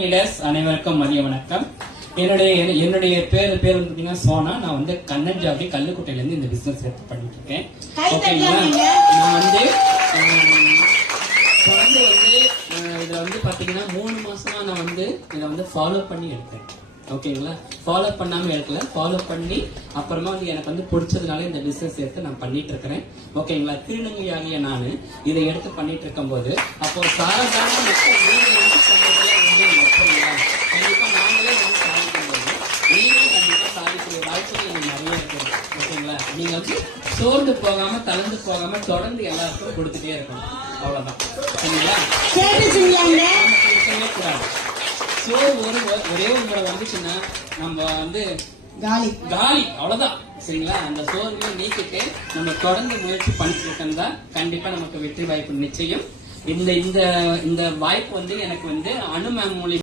Leaders அனைவருக்கும் மதிய வணக்கம். என்னுடைய பேர் வந்து பாத்தீங்கன்னா சோனா. நான் வந்து கண்ணன் ஜாபி கல்லுக்குட்டையில இருந்து இந்த பிசினஸ் எடுத்து பண்ணிட்டு இருக்கேன். ஓகேங்களா, நான் வந்து தொடர்ந்து வந்து இதுல வந்து பாத்தீங்கன்னா 3 மாசமா நான் வந்து இதை வந்து ஃபாலோ பண்ணி எடுத்தேன். ஓகேங்களா, ஃபாலோ பண்ணாம எடுக்கல, ஃபாலோ பண்ணி அப்புறமா வந்து எனக்கு வந்து பிடிச்சதுனால இந்த பிசினஸ் எடுத்து நான் பண்ணிட்டு இருக்கிறேன். ஓகேங்களா, திருநங்கையாகிய நான் இதை எடுத்து பண்ணிட்டு இருக்கும் போது அப்போ சாதாரண கண்டிப்பா நாங்களே வந்து சாதிக்கும்போது நீங்களும் கண்டிப்பா சாதிக்கூடிய வாய்ப்புகள் எனக்கு நிறைய இருக்கு. ஓகேங்களா, நீங்க வந்து சோர்ந்து போகாம தளர்ந்து போகாம தொடர்ந்து எல்லாருக்கும் கொடுத்துட்டே இருக்கணும். அவ்வளவுதான். சரிங்களா, கூடாது. சோறு ஒரே ஒரு முறை வந்துச்சுன்னா நம்ம வந்து காலி அவ்வளவுதான். சரிங்களா, அந்த சோர்வையும் நீக்கிட்டு நம்ம தொடர்ந்து முயற்சி பண்ணிட்டு இருக்கா கண்டிப்பா நமக்கு வெற்றி வாய்ப்பு நிச்சயம். இந்த வாய்ப்பு வந்து எனக்கு வந்து அனு மேம் மூலியமா